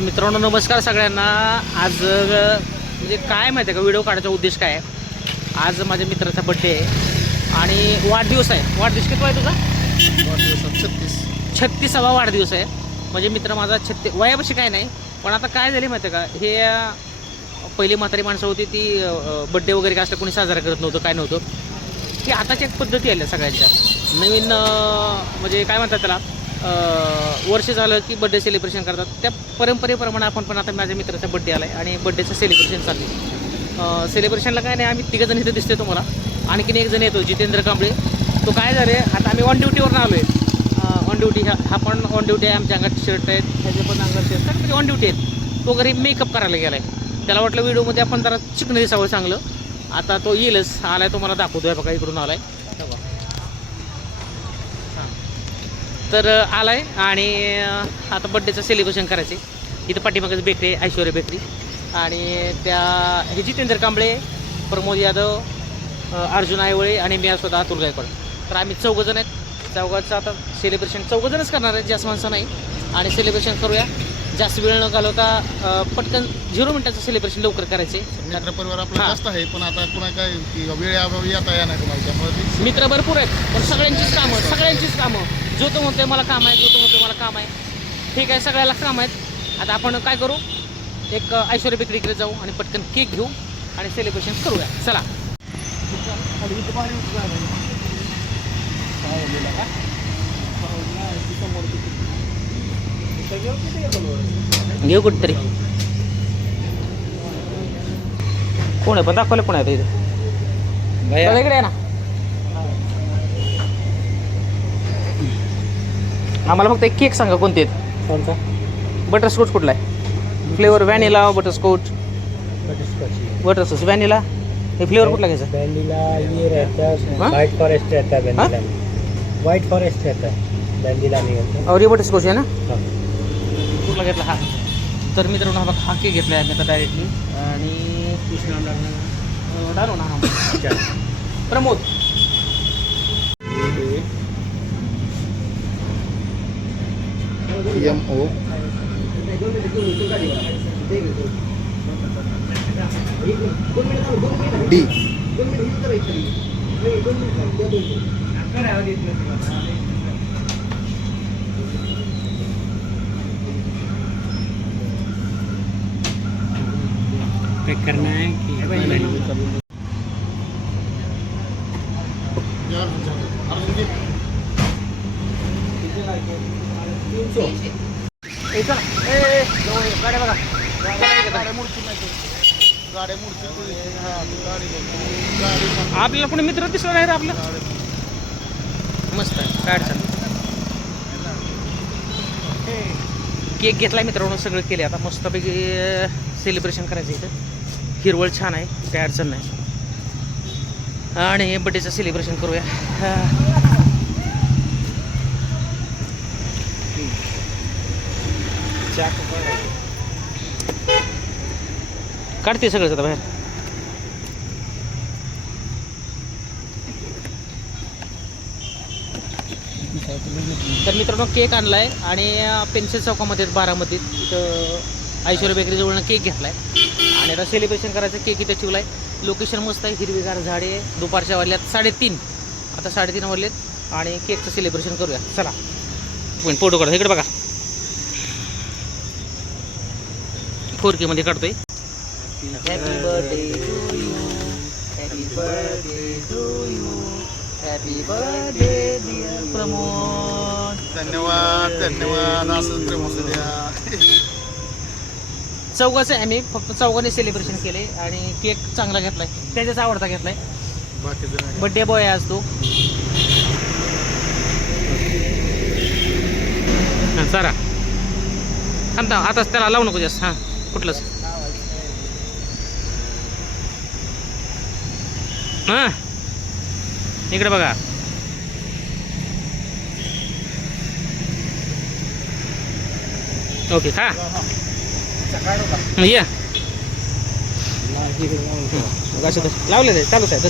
मित्रांनो नमस्कार सगळ्यांना. आज म्हणजे काय माहिती आहे का, व्हिडिओ काढायचा उद्देश काय आहे. आज माझ्या मित्राचा बड्डे आहे आणि वाढदिवस आहे. वाढदिवस किती आहे तुझा? वाढदिवस 36वा वाढदिवस आहे. म्हणजे मित्र माझा वयापाशी काय नाही, पण आता काय झाले माहिती आहे का, हे पहिली म्हातारी माणसं होती ती बड्डे वगैरे काय असलं कोणी साजरा करत नव्हतं, काय नव्हतं. की आताच्या एक पद्धती आल्या सगळ्यांच्या नवीन, म्हणजे काय म्हणतात त्याला, वर्ष झालं की बड्डे सेलिब्रेशन करतात. त्या परंपरेप्रमाणे आपण पण आता माझ्या मित्राचा बड्डे आला आहे आणि बड्डेचं सेलिब्रेशन चालू आहे. सेलिब्रेशनला काय नाही, आम्ही तिघंजण इथं दिसते तुम्हाला. आणखीन एक जण येतो जितेंद्र कांबळे. तो काय झाले, आता आम्ही ऑन ड्युटीवरून आलो आहे. ऑन ड्युटी हा पण ऑन ड्युटी आहे. आमच्या अंगात शर्ट आहेत, ह्याचे पण अंगात शर्ट, सगळे ऑन ड्युटी आहेत. तो घरी मेकअप करायला गेला आहे. त्याला वाटलं व्हिडिओमध्ये आपण जरा चिकन दिसावं चांगलं. आता तो येईलच, आलाय, तुम्हाला दाखवतो आहे बघा, इकडून आलाय. तर आलाय आणि आता बड्डेचं सेलिब्रेशन करायचे. इथं पाठीमागच बेकरी आहे, ऐश्वर्या बेकरी. आणि त्या हे जितेंद्र कांबळे, प्रमोद यादव, अर्जुन आयवळे आणि मी स्वतः अतुल गायकवाड. तर आम्ही चौघंजण आहेत. चौघांचं आता सेलिब्रेशन चौघंजणच करणार आहे, जास्त माणसं नाही. आणि सेलिब्रेशन करूया, जास्त वेळ न घालवता पटकन 0 मिनिटाचं सेलिब्रेशन लवकर करायचे. मित्र परिवार आपला जास्त आहे, पण आता पुन्हा काय वेळ येता या नाही तुम्हाला, त्यामुळे मित्र भरपूर आहेत, पण सगळ्यांचीच कामं. जो तो म्हणतोय मला काम आहे, जो तो म्हणतोय मला काम आहे. ठीक आहे, सगळ्याला काम आहेत. आता आपण काय करू, एक ऐश्वर्या बेकरीकडे जाऊ आणि पटकन केक घेऊ आणि सेलिब्रेशन करूया. चला. घेऊ कुठतरी. कोण आहे पण दाखवलं, कोण आहे इथे इकडे ना. आम्हाला फक्त एक केक सांगा, कोणते आहेत? कोणता? बटरस्कॉच कुठला आहे? Flavour vanilla, butterscotch, butterscotch vanilla. हे फ्लेवर कुठला घ्यायचा? वैनिला ये रहता है, व्हाइट फॉरेस्ट रहता है वैनिला में, व्हाइट फॉरेस्ट रहता है, वैनिला नहीं होता. और ये बटरस्कॉच आहे ना? हाँ. कुठला घेतला? हा. तर मित्रांनो हा बघा, हा केक घेतला आहे आम्ही आता डायरेक्टली. आणि कृष्णा डालो ना. हा प्रमोद MO D. पैक करना है कि गाड्या बघा, आपल्याला कोणी मित्र दिसला नाही रे आपलं. मस्त आहे, काय अडचण. केक घेतलाय मित्रांनो, सगळं केले. आता मस्तपैकी सेलिब्रेशन करायचं इथं. हिरवळ छान आहे, काय अडचण नाही. आणि बड्डेचं सेलिब्रेशन करूया. काढते सगळंच आता बाहेर. तर मित्रांनो केक आणलाय आणि पेन्सिल चौकामध्ये बारामतीत तिथं ऐश्वर्या बेकरी जवळनं केक घेतलाय आणि आता सेलिब्रेशन करायचं. केक इथं ठेवलाय. लोकेशन मस्त आहे, हिरवीगार झाडे. दुपारच्या वाजल्यात 3:30. आता 3:30 वाजलेत आणि केकचं सेलिब्रेशन करूया. चला पण फोटो काढा. इकडे बघा, 4K मध्ये काढतोय. Happy birthday to you, happy birthday to you, happy birthday dear Pramod. धन्यवाद धन्यवाद. असंच प्रेम असू द्या. चौघाचं आहे, आम्ही फक्त चौघाने सेलिब्रेशन केले आणि केक चांगला घेतलाय, त्याच्याच आवडता घेतलाय. बाकीचं बड्डे बॉय आहे आज तो. सारा थांबता, आताच त्याला लावू नको जास्त. हां कुठलंच. हां इकडे बघा. ओके हा या लावले चालूच आहे.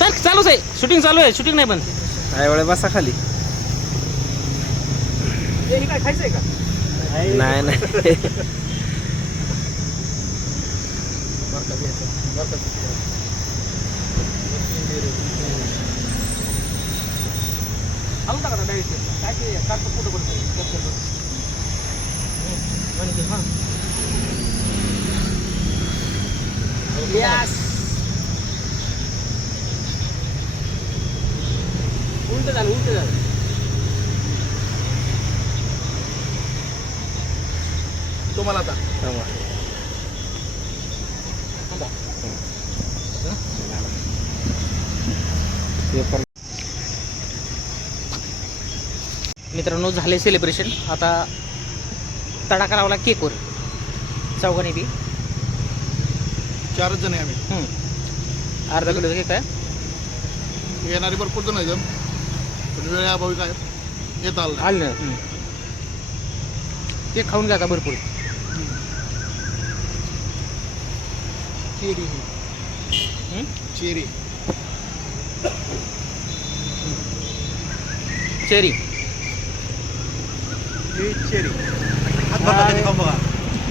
तर चालूच आहे, शूटिंग चालू आहे. शूटिंग नाही पण काय वेळे बसा खाली. हे काय खायचंय का? नाही नाही खाऊन टाका डायरेक्ट. काय ते काढतो फोटो करतो. यस. उलट झालं. तुम्हाला आता मित्रांनो झाले सेलिब्रेशन. आता तडा करावा केकवर चौघांनी बी. 4 जण आहे आम्ही. अर्धा किलो केक आहे. येणारे भरपूर जण आहे पण वेळेअभावी काय येता आलं नाही. आलं ना. केक खाऊन घ्या आता भरपूर. चेरी चेरी चेरी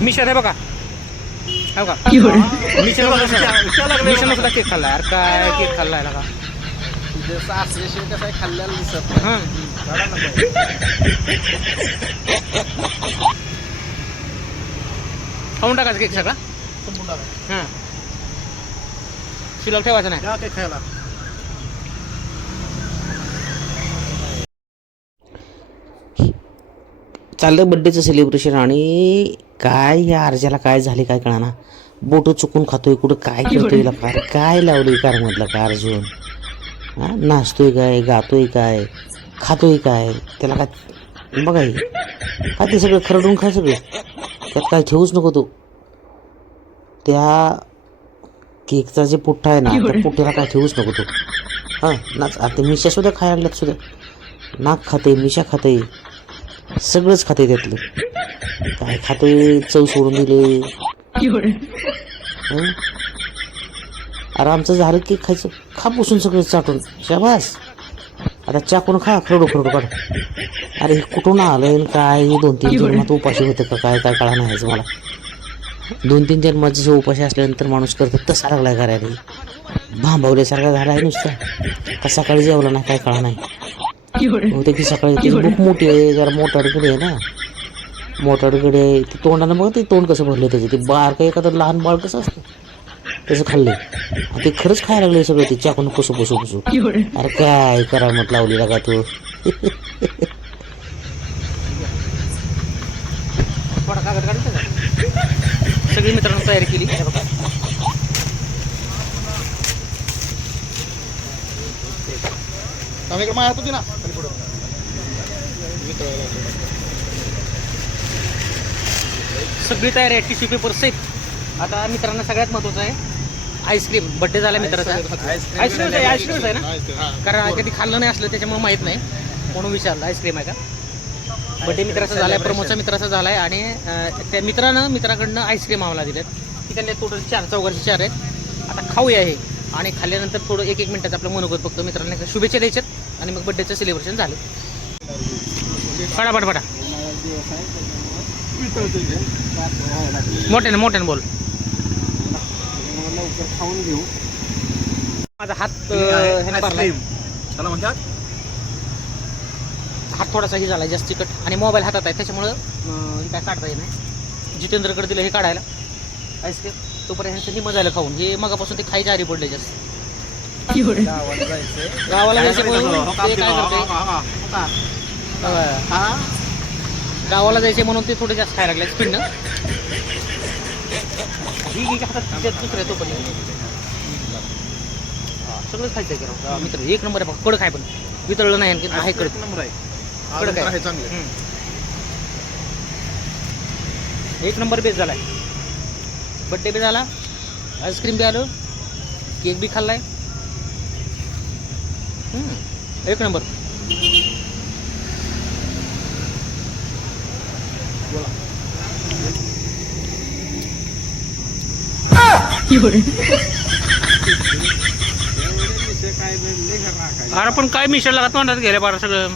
मिशन आहे बघा. हो का मिशन सुद्धा केक खाल्लाय. अरे काय केक खाल्लाय का? जसं असल्याशिवाय कसं आहे खाल्ल्याला दिसत नाही. हां खाऊन टाकायचं केक सगळा. हां शिल्लक ठेवायचं नाही. ते खायला चाललं बड्डेचं सेलिब्रेशन आणि काय या अर्जाला काय झाले काय कळाना. बोटं चुकून खातोय कुठं काय करतोय कार काय लावलंय कारमधला का अर्जुन. हां नाचतोय काय गातोय काय खातोय काय त्याला काय बघा काय ते सगळं खरडून खा सगळं. त्यात काय ठेवूच नको तो. त्या केकचा जे पुठ्ठा आहे ना त्या पुठ्ठ्याला काय ठेवूच नको तो. हां नाच आता मिशा सुद्धा खायला लागल्यात सुद्धा. नाक खाते मिशा खाते सगळंच खाते त्यातलं. काय खाते चव सोडून दिले. अरे आमचं झालं केक खायचं खा पुसून सगळं चाटून शाबास. आता चाकून खा खरडू काढ. अरे हे कुठून आलं काय 2-3 जन्मात उपाशी होतं का काय काय कळा नाही मला. 2-3 जन्माचं जो उपाशी असल्यानंतर माणूस करतो तसा लागलाय करायला. भांबवल्यासारखा झाला आहे नुसता. का सकाळी जेवला नाही काय कळा नाही. होते की सकाळी ती बुक मोठी आहे जरा मोठाडकडे आहे ना. मोठाडकडे आहे ते तोंडानं बघा ते तोंड कसं भरलं त्याचं. ते बारकं एखादं लहान बाळ कसं असतं तसं खाल्लंय. ते खरंच खायला लागले सगळं ते चाकून पुसू. अरे काय करामत लावली का तू. थोडा कागद काढायचा का? सगळी मित्रांनो तयारी केली. आम्ही इकडे माहित होती ना पुढं सगळी तयारी आहे. टिश्यू पेपर सहित. आता मित्रांना सगळ्यात महत्त्वाचं आहे आईस्क्रीम. बड्डे झाला मित्राचा. आईस्क्रीम आहे ना. कारण कधी खाल्लं नाही असलं त्याच्यामुळे माहीत नाही म्हणून विचारलं आईस्क्रीम आहे का. बड्डे मित्राचा झाला आहे प्रमोदचा मित्राचा झाला आहे आणि त्या मित्राकडनं आईस्क्रीम आम्हाला दिल्यात की त्यांनी टोटल 4 चौघांचे 4 आहेत. आता खाऊया हे आणि खाल्ल्यानंतर थोडं 1-1 मिनिटाचं आपलं मनोगत फक्त मित्रांना शुभेच्छा द्यायच्यात आणि मग बड्डेचं सेलिब्रेशन झालं. फटाफट मोठ्यानं बोल. खाऊन घेऊ. माझा हात ह्याने भरलाय. त्याला म्हणतात हात थोडासा हे झाला जास्त चिकट आणि मोबाईल हातात आहे त्याच्यामुळं हे काय काढता येत नाही. जितेंद्रकडे दिलं हे काढायला आईस्क्रीम. तोपर्यंत ह्यांचं निम झालं खाऊन. हे मगापासून ते खायच्या आरी पडले जास्त. गावाला जायचं म्हणून ते काय करते गावाला जायचे म्हणून ते थोडे जास्त खायला लागले स्पीडनं. ही हातात दुसऱ्या तोपर्यंत सगळंच खायचं आहे मित्र. 1 नंबर आहे. कडक आहे पण वितळलं नाही आणखी आहे कडक. नंबर आहे. कडक आहे चांगले 1 नंबर बेस झालाय. बड्डे बी झाला. आईस्क्रीम बी आलं. केक बी खाल्लाय. 1 नंबर. अरे पण काय मिसळ लागत म्हणतात गेले बारा सगळं.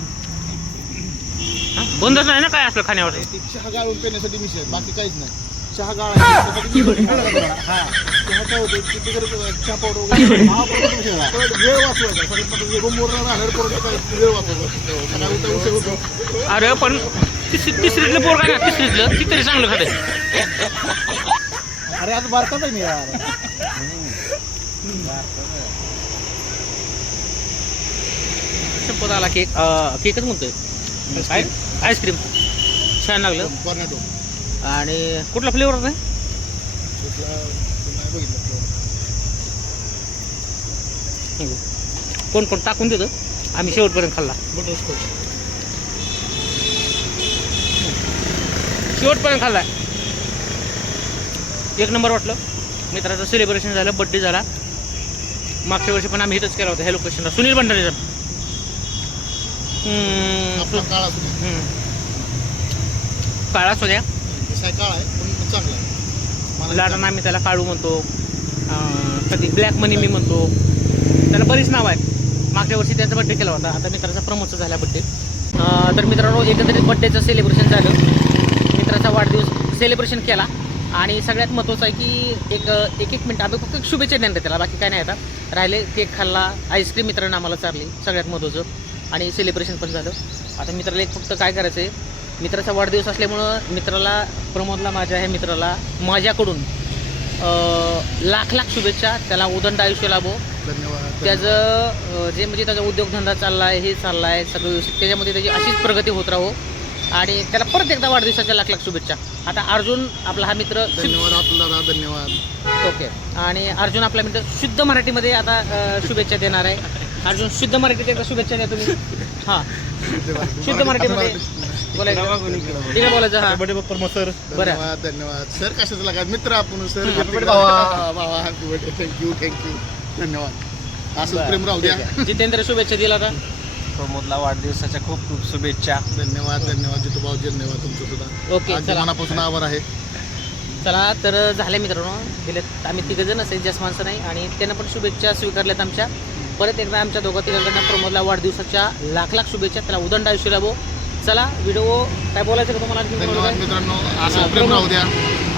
बंदच नाही ना काय असलं खाण्यावर. ती चहा गाळून पिण्यासाठी मिशी आहे, बाकी काहीच नाही. चहा गाळायची हा चहा काय होतं की तिकडे चहा पावडर वगैरे हा परत वेळ वाचवायचा. सगळ्यात रूमवर राहणार परत काय वेळ वाचवायचा. सकाळी उठा उशीर होतो. अरे पण तिसरीतलं पोर काय ना तिसरीतलं ती तरी चांगलं खाते. अरे आज भारतात आहे मी यार. संपत आला केक. केकच म्हणतोय. आईस्क्रीम छान लागलं. कॉर्नेटो आणि कुठला फ्लेवर नाही नाही बघितलं. कोण कोण टाकून देतं. आम्ही शेवटपर्यंत खाल्ला. बटरस्कॉच शेवटपर्यंत खाल्ला. एक नंबर वाटलं. मित्राचं सेलिब्रेशन झालं, बड्डे झाला. मागच्या वर्षी पण आम्ही इथंच केला होता ह्या लोकेशनला, सुनील भंडारीचा. आपला काळा सुद्धा काळा सोन्या जसा काळा आहे पण चांगला आहे. लाडानं आम्ही त्याला काळू म्हणतो, कधी ब्लॅक मनी मी म्हणतो. त्याला बरीच नाव आहेत. मागच्या वर्षी त्यांचा बड्डे केला होता. आता मित्राचा प्रमोदचा झाला बड्डे. तर मित्रांनो एकंदरीत बड्डेचं सेलिब्रेशन झालं. मित्राचा वाढदिवस सेलिब्रेशन केला. आणि सगळ्यात महत्त्वाचं आहे की एक मिनिट आम्ही फक्त शुभेच्छा देणार त्याला, बाकी काय नाही. आता राहिले केक खाल्ला, आईस्क्रीम मित्रांनो आम्हाला चारली, सगळ्यात महत्त्वाचं. आणि सेलिब्रेशन पण झालं. आता मित्राला एक फक्त काय करायचं आहे, मित्राचा वाढदिवस असल्यामुळं मित्राला, प्रमोदला, माझ्या ह्या मित्राला माझ्याकडून लाख लाख शुभेच्छा. त्याला उदंड आयुष्य लाभो. धन्यवाद. त्याचं जे म्हणजे त्याचा उद्योगधंदा चालला आहे, हे चालला आहे सगळं व्यवस्थित, त्याच्यामध्ये त्याची अशीच प्रगती होत राहो. आणि त्याला परत एकदा वाढदिवसाच्या लाख लाख शुभेच्छा. आता अर्जुन आपला हा मित्र धन्यवाद आपल्याला. धन्यवाद. ओके. आणि अर्जुन आपला मित्र शुद्ध मराठीमध्ये आता शुभेच्छा देणार आहे. अर्जुन शुद्ध मराठीत एकदा शुभेच्छा द्या तुम्ही. हां शुद्ध मराठीमध्ये बोलायचं. ठीक आहे बोलायचं. हां बर्थडे प्रमोद सर. बरं. धन्यवाद धन्यवाद सर. कशाचं लागा मित्र आपण सर. भावा हॅपी बर्थडे. थँक्यू. धन्यवाद. असं प्रेम राहू द्या. जितेंद्र शुभेच्छा दिला का. प्रमोदला वाढदिवसाच्या खूप खूप शुभेच्छा. धन्यवाद जितू भाऊ. धन्यवाद तुमचं सुद्धा. ओके अगदी चला मनापासून आभार आहे. चला तर झाले मित्रांनो, दिलेत. आम्ही तिघंजण असेल, जास्त माणसं नाही. आणि त्यानं पण शुभेच्छा स्वीकारल्यात आमच्या. परत एकदा आमच्या दोघा तिघांकडनं प्रमोदला वाढदिवसाच्या लाख लाख शुभेच्छा. त्याला उदंड आयुष्य लाभो. चला व्हिडिओ काय बोलायचं का तुम्हाला. धन्यवाद मित्रांनो. असं प्रेम राहू द्या.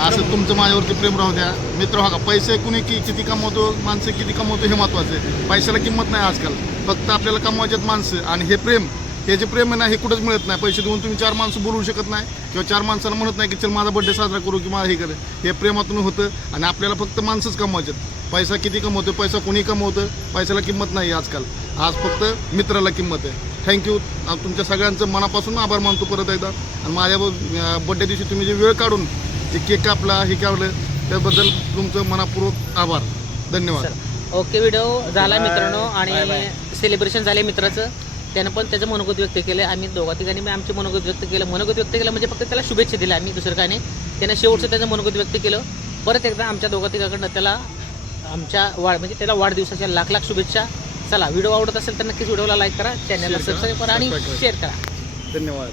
असं तुमचं माझ्यावरती प्रेम राहू द्या. मित्र हो का, पैसे कुणी किती कमवतो, माणसं किती कमवतो हे महत्त्वाचं आहे. पैशाला किंमत नाही आजकाल. फक्त आपल्याला कमवायच्यात माणसं. आणि हे प्रेम, हे जे प्रेम आहे ना, हे कुठंच मिळत नाही. पैसे देऊन तुम्ही 4 माणसं बोलवू शकत नाही, किंवा 4 माणसाला म्हणत नाही की चल माझा बड्डे साजरा करू किंवा हे करे. हे प्रेमातून होतं. आणि आपल्याला फक्त माणसंच कमवायच्यात. पैसा किती कमवतो, पैसा कोणी कमवतं, पैशाला किंमत नाही आजकाल. आज फक्त मित्राला किंमत आहे. थँक्यू. तुमच्या सगळ्यांचं मनापासून आभार मानतो परत एकदा. आणि माझ्या बड्डे दिवशी तुम्ही जे वेळ काढून जे केक कापला, हे काढलं, त्याबद्दल तुमचं मनापूर्वक आभार. धन्यवाद. ओके व्हिडिओ झाला मित्रांनो. आणि सेलिब्रेशन झाले मित्राचं. त्यानं पण त्याचं मनोगत व्यक्त केलं. आम्ही दोघा तिघांनी मी आमचे मनोगत व्यक्त केलं. मनोगत व्यक्त केलं म्हणजे फक्त त्याला शुभेच्छा दिल्या आम्ही, दुसरं काय नाही. त्यानं शेवटचं त्याचं मनोगत व्यक्त केलं. परत एकदा आमच्या दोघा तिघाकडनं त्याला आमच्या म्हणजे त्याला वाढदिवसाच्या लाख लाख शुभेच्छा. चला व्हिडिओ आवडत असेल तर नक्कीच व्हिडिओला लाईक करा, चॅनलला सबस्क्राईब करा आणि शेअर करा. धन्यवाद.